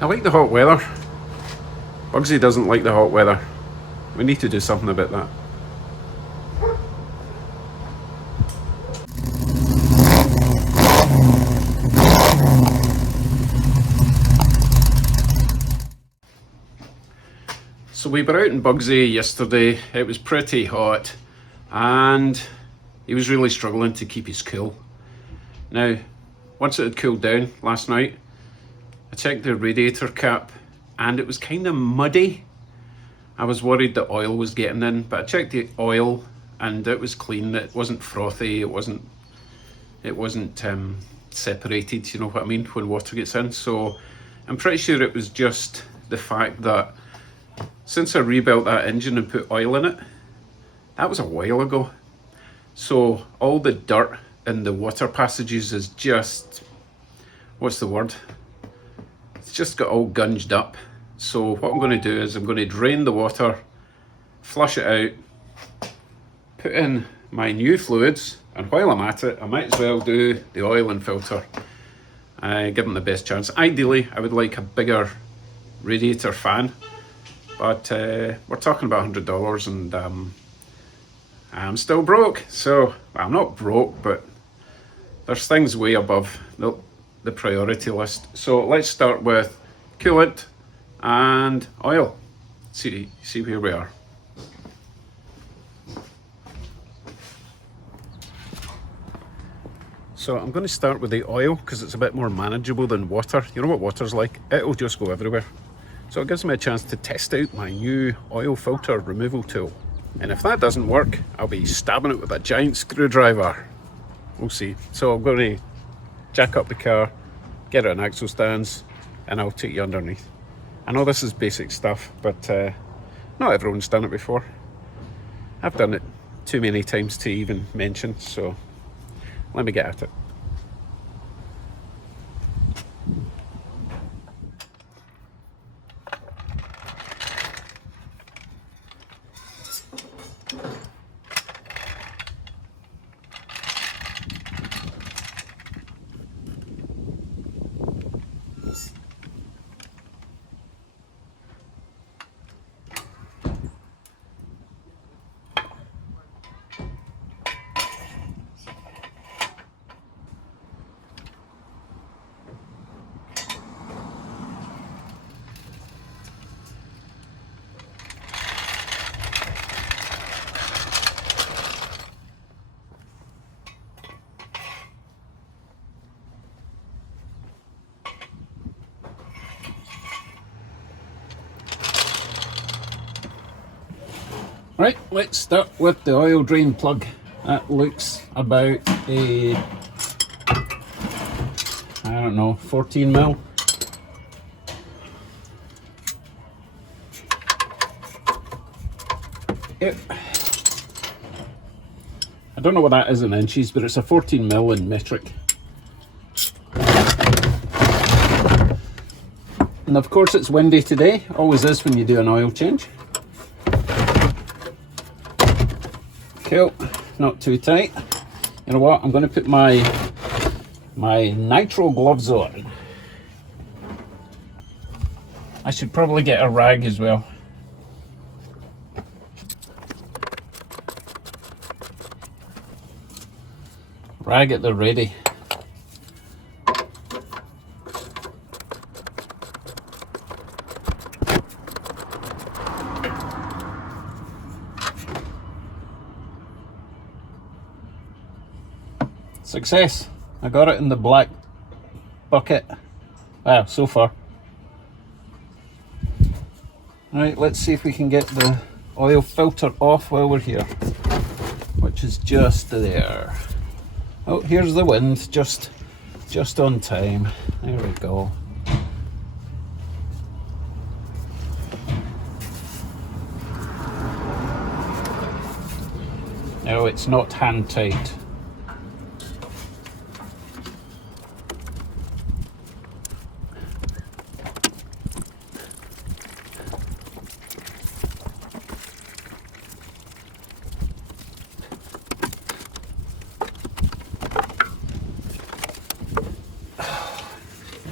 I like the hot weather. Bugsy doesn't like the hot weather. We need to do something about that. So we were out in Bugsy yesterday. It was pretty hot and he was really struggling to keep his cool. Now, once it had cooled down last night, I checked the radiator cap and it was kind of muddy. I was worried that oil was getting in, but I checked the oil and it was clean. It wasn't frothy. It wasn't separated, you know what I mean, when water gets in. So I'm pretty sure it was just the fact that since I rebuilt that engine and put oil in it, that was a while ago. So all the dirt in the water passages is just, what's the word? It's just got all gunged up. So what I'm going to do is I'm going to drain the water, flush it out, put in my new fluids, and while I'm at it, I might as well do the oil and filter. Give them the best chance. Ideally, I would like a bigger radiator fan, but we're talking about $100 and I'm still broke. So I'm not broke, but there's things way above the priority list. So let's start with coolant and oil. See where we are. So I'm going to start with the oil because it's a bit more manageable than water. You know what water's like? It'll just go everywhere. So it gives me a chance to test out my new oil filter removal tool. And if that doesn't work, I'll be stabbing it with a giant screwdriver. We'll see. So I'm going to jack up the car, get it on axle stands, and I'll take you underneath. I know this is basic stuff, but not everyone's done it before. I've done it too many times to even mention, so let me get at it. Right, let's start with the oil drain plug. That looks about a, I don't know, 14 mil. Yep. I don't know what that is in inches, but it's a 14 mil in metric. And of course it's windy today, always is when you do an oil change. Cool, not too tight. You know what, I'm going to put my nitro gloves on. I should probably get a rag as well. Rag at the ready. Success! I got it in the black bucket. Wow, so far. Right, let's see if we can get the oil filter off while we're here, which is just there. Oh, here's the wind, just on time. There we go. No, it's not hand tight.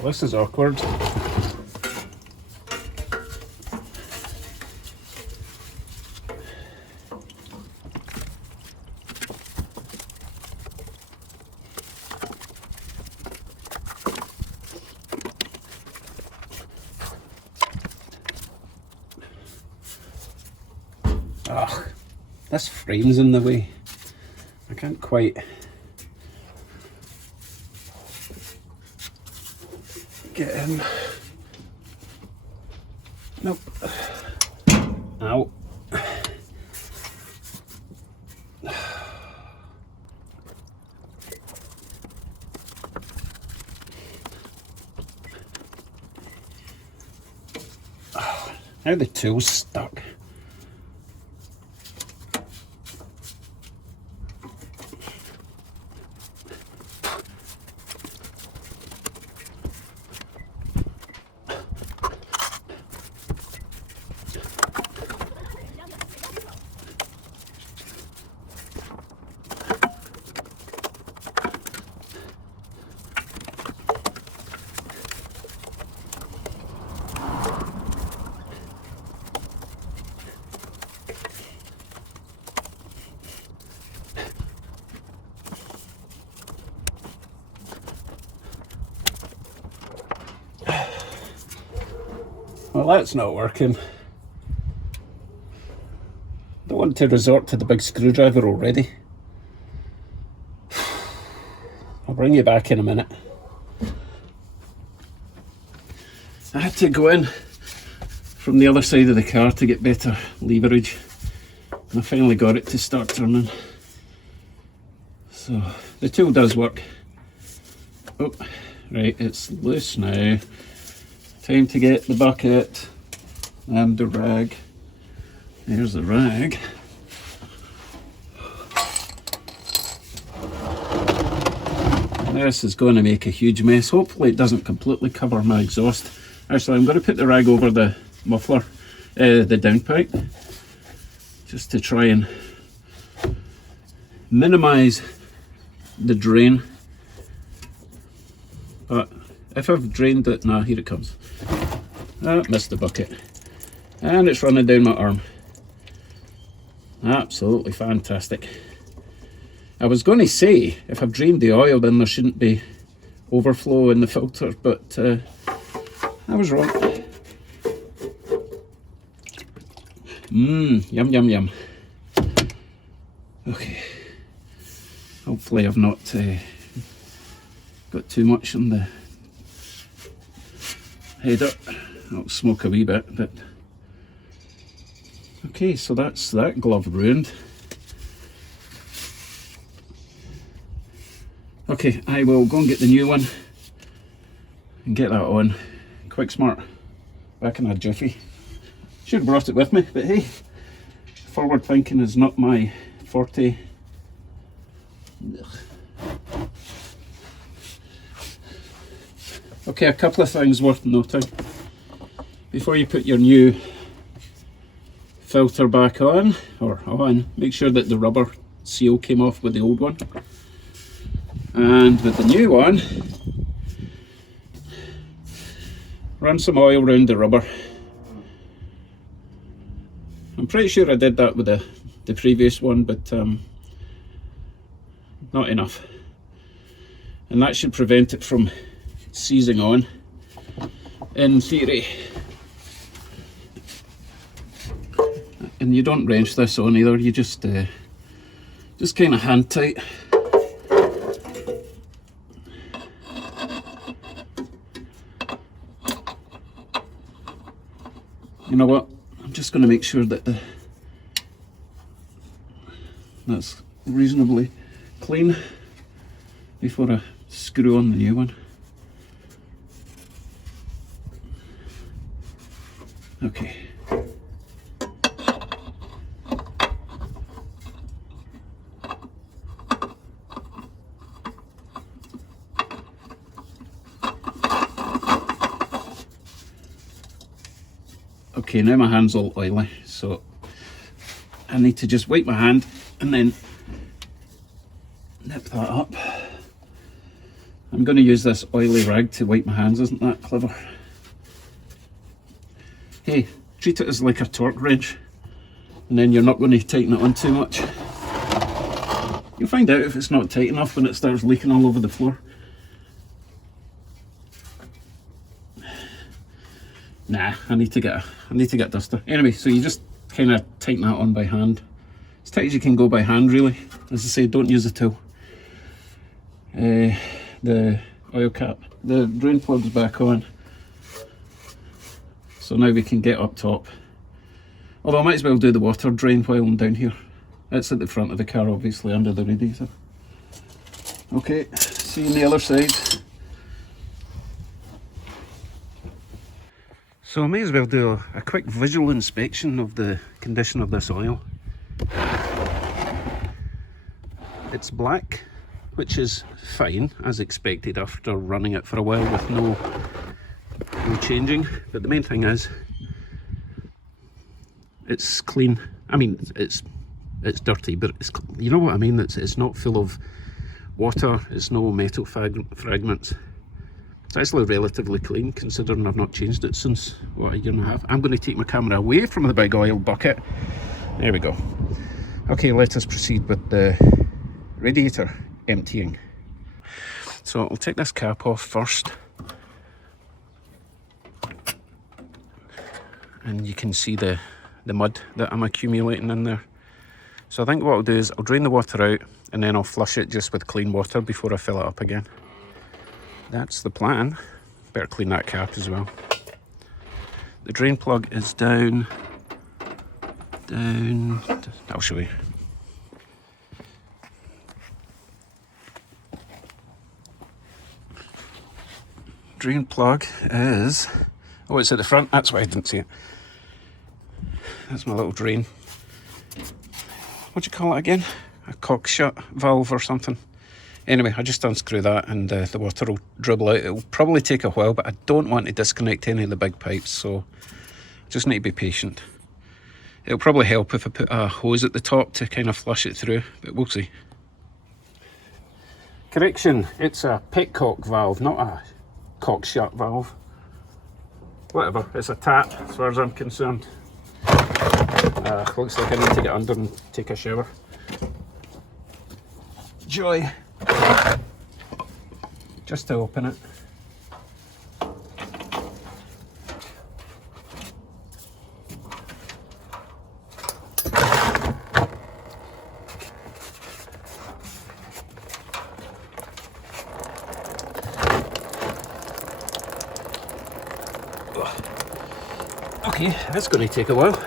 This is awkward. This frame's in the way. I can't quite get in. Nope. Ow. Now the tool's stuck. Well, that's not working. Don't want to resort to the big screwdriver already. I'll bring you back in a minute. I had to go in from the other side of the car to get better leverage, and I finally got it to start turning. So the tool does work. Oh, right, it's loose now. Time to get the bucket and the rag. There's the rag. This is going to make a huge mess. Hopefully it doesn't completely cover my exhaust. Actually, I'm going to put the rag over the muffler, the downpipe, just to try and minimize the drain. But if I've drained it, nah, here it comes. Ah, missed the bucket. And it's running down my arm. Absolutely fantastic. I was going to say, if I've drained the oil, then there shouldn't be overflow in the filter, but I was wrong. Yum, yum, yum. Okay. Hopefully I've not got too much on the header. I'll smoke a wee bit, but okay, so that's that glove ruined. Okay, I will go and get the new one and get that on. Quick Smart, back in a jiffy. Should have brought it with me, but hey, forward thinking is not my forte. Okay, a couple of things worth noting. Before you put your new filter back on, make sure that the rubber seal came off with the old one. And with the new one, run some oil around the rubber. I'm pretty sure I did that with the previous one, but not enough. And that should prevent it from seizing on, in theory. And you don't wrench this on either, you just kind of hand tight. You know what, I'm just going to make sure that that's reasonably clean before I screw on the new one. Okay. Okay, now my hand's all oily, so I need to just wipe my hand and then nip that up. I'm going to use this oily rag to wipe my hands, isn't that clever? Hey, treat it as like a torque wrench, and then you're not going to tighten it on too much. You'll find out if it's not tight enough when it starts leaking all over the floor. Nah, I need to get a duster. Anyway, so you just kind of tighten that on by hand. It's quick as you can go by hand, really. As I say, don't use a tool. The oil cap, the drain plug's back on, so now we can get up top. Although I might as well do the water drain while I'm down here. That's at the front of the car, obviously, under the radiator. Okay, see you on the other side. So I may as well do a quick visual inspection of the condition of this oil. It's black, which is fine, as expected after running it for a while with no changing. But the main thing is, it's clean. I mean, it's dirty, but it's, you know what I mean? It's not full of water. It's no metal fragments. It's actually relatively clean, considering I've not changed it since, what, a year and a half. I'm going to take my camera away from the big oil bucket. There we go. Okay, let us proceed with the radiator emptying. So I'll take this cap off first. And you can see the mud that I'm accumulating in there. So I think what I'll do is I'll drain the water out and then I'll flush it just with clean water before I fill it up again. That's the plan. Better clean that cap as well. The drain plug is down. I'll show you. Drain plug is, oh, it's at the front. That's why I didn't see it. That's my little drain. What do you call it again? A cock shut valve or something. Anyway, I just unscrew that and the water will dribble out. It'll probably take a while, but I don't want to disconnect any of the big pipes, so I just need to be patient. It'll probably help if I put a hose at the top to kind of flush it through, but we'll see. Correction, it's a petcock valve, not a cock shut valve. Whatever, it's a tap as far as I'm concerned. Looks like I need to get under and take a shower. Joy. Just to open it. Okay, that's going to take a while.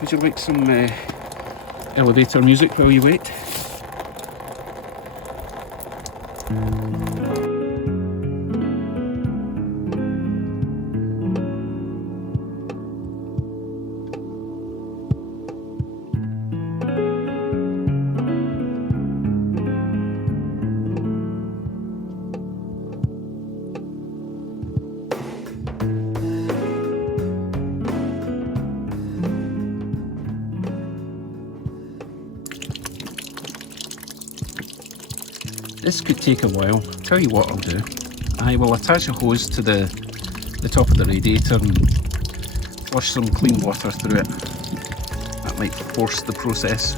Would you like some elevator music while you wait? This could take a while. Tell you what I'll do. I will attach a hose to the top of the radiator and flush some clean water through it. That might force the process.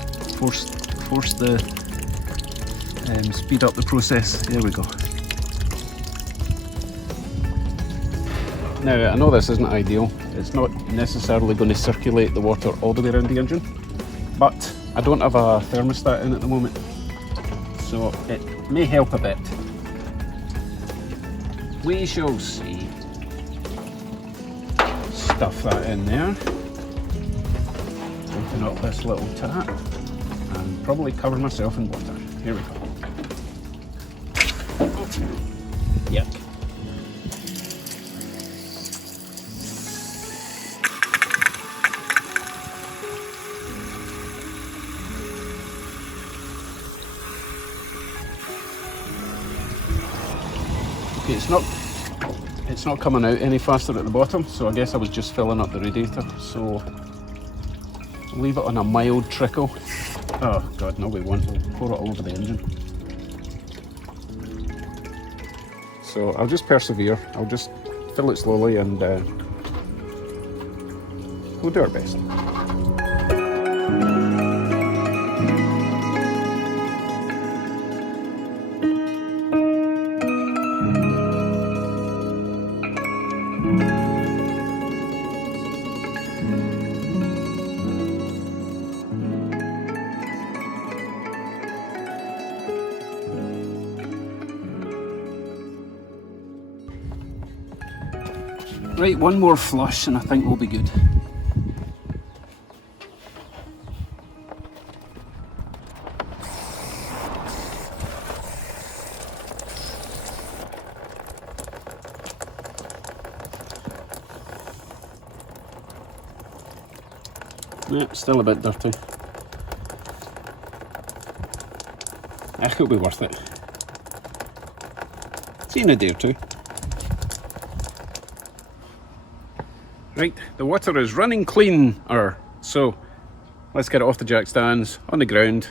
Speed up the process. There we go. Now, I know this isn't ideal. It's not necessarily going to circulate the water all the way around the engine, but I don't have a thermostat in at the moment, so it may help a bit. We shall see. Stuff that in there. Open up this little tap and probably cover myself in water. Here we go. Yuck. Okay, it's not coming out any faster at the bottom, so I guess I was just filling up the radiator. So leave it on a mild trickle. Oh god, no we won't. We'll pour it all over the engine. So I'll just persevere. I'll just fill it slowly and we'll do our best. Right, one more flush and I think we'll be good. Yeah, still a bit dirty. It'll be worth it. See you in a day or two. Right, the water is running clean, so let's get it off the jack stands, on the ground,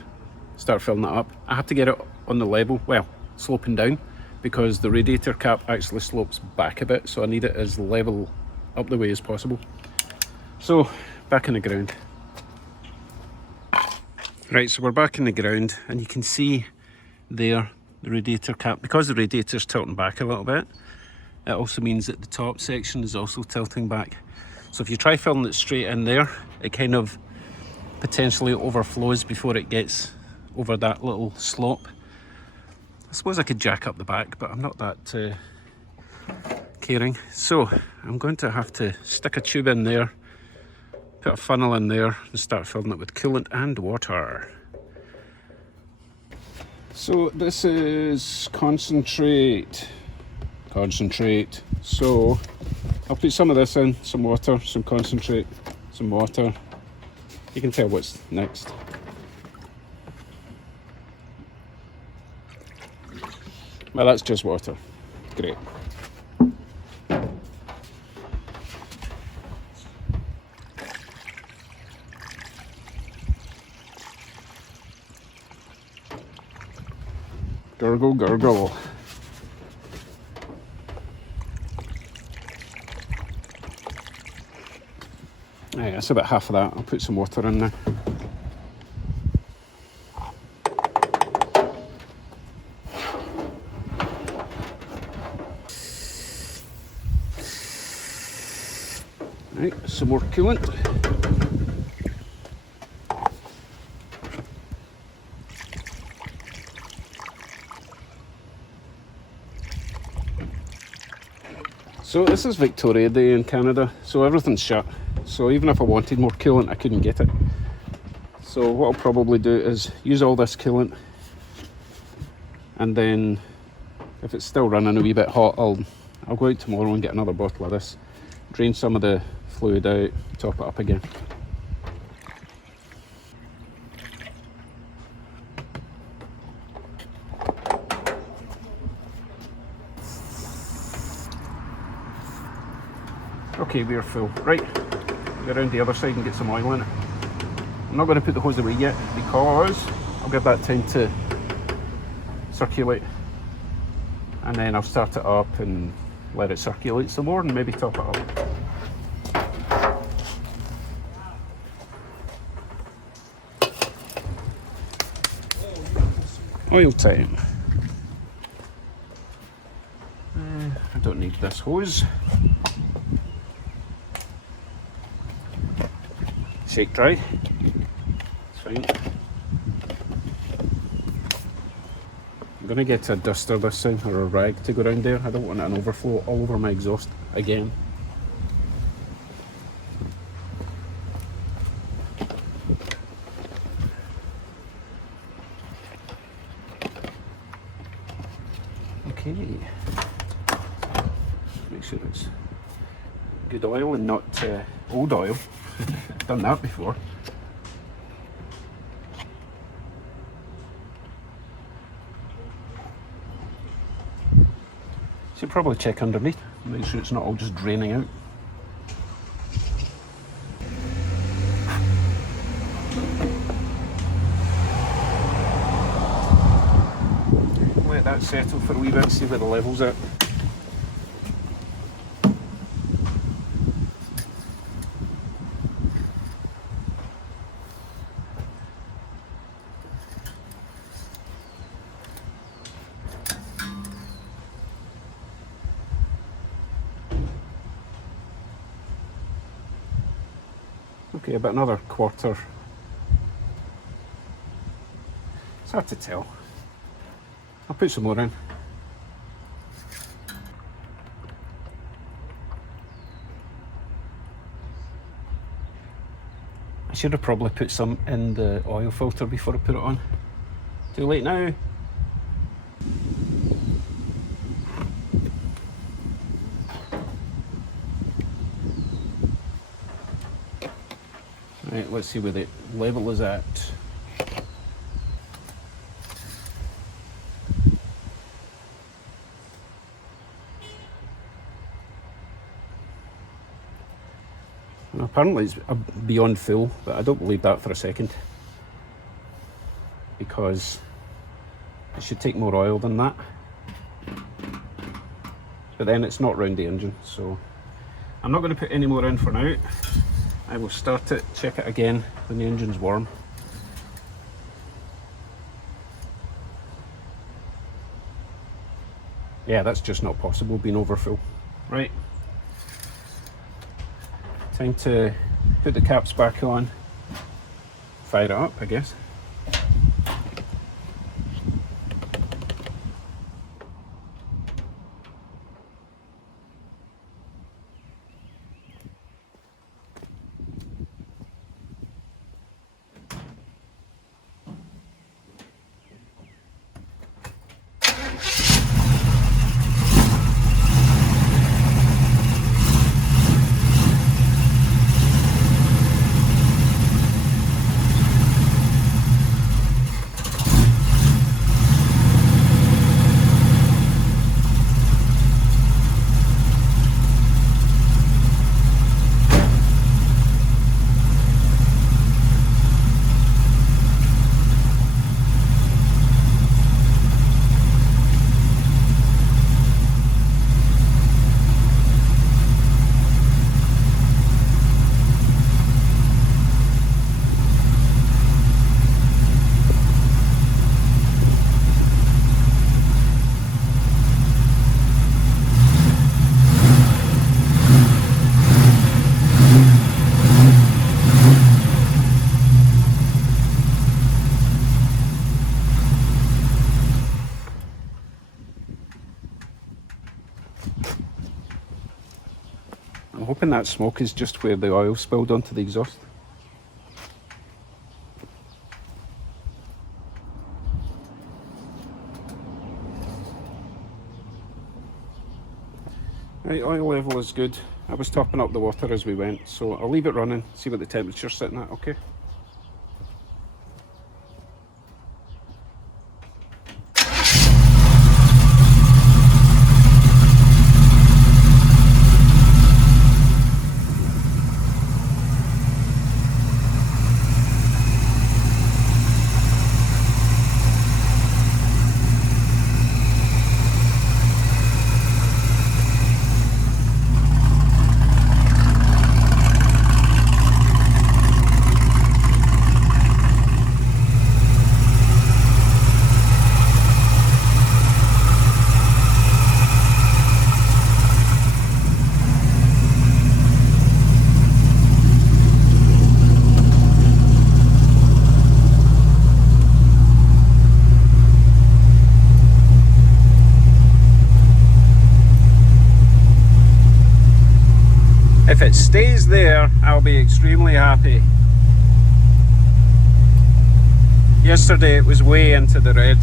start filling it up. I have to get it on the level, well, sloping down, because the radiator cap actually slopes back a bit, so I need it as level up the way as possible. So, back in the ground. Right, so we're back in the ground, and you can see there the radiator cap. Because the radiator's tilting back a little bit, it also means that the top section is also tilting back. So if you try filling it straight in there, it kind of potentially overflows before it gets over that little slope. I suppose I could jack up the back, but I'm not that caring. So I'm going to have to stick a tube in there, put a funnel in there and start filling it with coolant and water. So this is concentrate. So I'll put some of this in, some water, some concentrate, some water. You can tell what's next. Well, that's just water. Great. Gurgle, gurgle. Yeah, that's about half of that. I'll put some water in there. Right, some more coolant. So this is Victoria Day in Canada, so everything's shut. So even if I wanted more coolant, I couldn't get it. So what I'll probably do is use all this coolant, and then if it's still running a wee bit hot, I'll go out tomorrow and get another bottle of this, drain some of the fluid out, top it up again. Okay, we're full. Right, go around the other side and get some oil in it. I'm not going to put the hose away yet because I'll give that time to circulate, and then I'll start it up and let it circulate some more and maybe top it up. Oil time. I don't need this hose. Shake dry. It's fine. I'm going to get a duster this time, or a rag to go around there. I don't want an overflow all over my exhaust again. Okay. Make sure it's good oil and not old oil. I've done that before. Should probably check underneath, make sure it's not all just draining out. Let that settle for a wee bit, see where the level's at. Okay, about another quarter. It's hard to tell. I'll put some more in. should have probably put some in the oil filter before I put it on. Too late now. Right, let's see where the level is at. And apparently it's beyond full, but I don't believe that for a second, because it should take more oil than that. But then it's not round the engine, so I'm not going to put any more in for now. I will start it, check it again when the engine's warm. Yeah, that's just not possible, being over full. Right. Time to put the caps back on, fire it up, I guess. I'm hoping that smoke is just where the oil spilled onto the exhaust. Right, oil level is good. I was topping up the water as we went, so I'll leave it running, see what the temperature's sitting at, okay? If it stays there, I'll be extremely happy. Yesterday it was way into the red.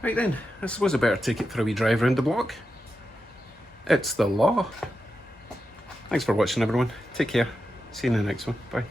Right then, I suppose I better take it for a wee drive around the block. It's the law. Thanks for watching, everyone. Take care. See you in the next one. Bye.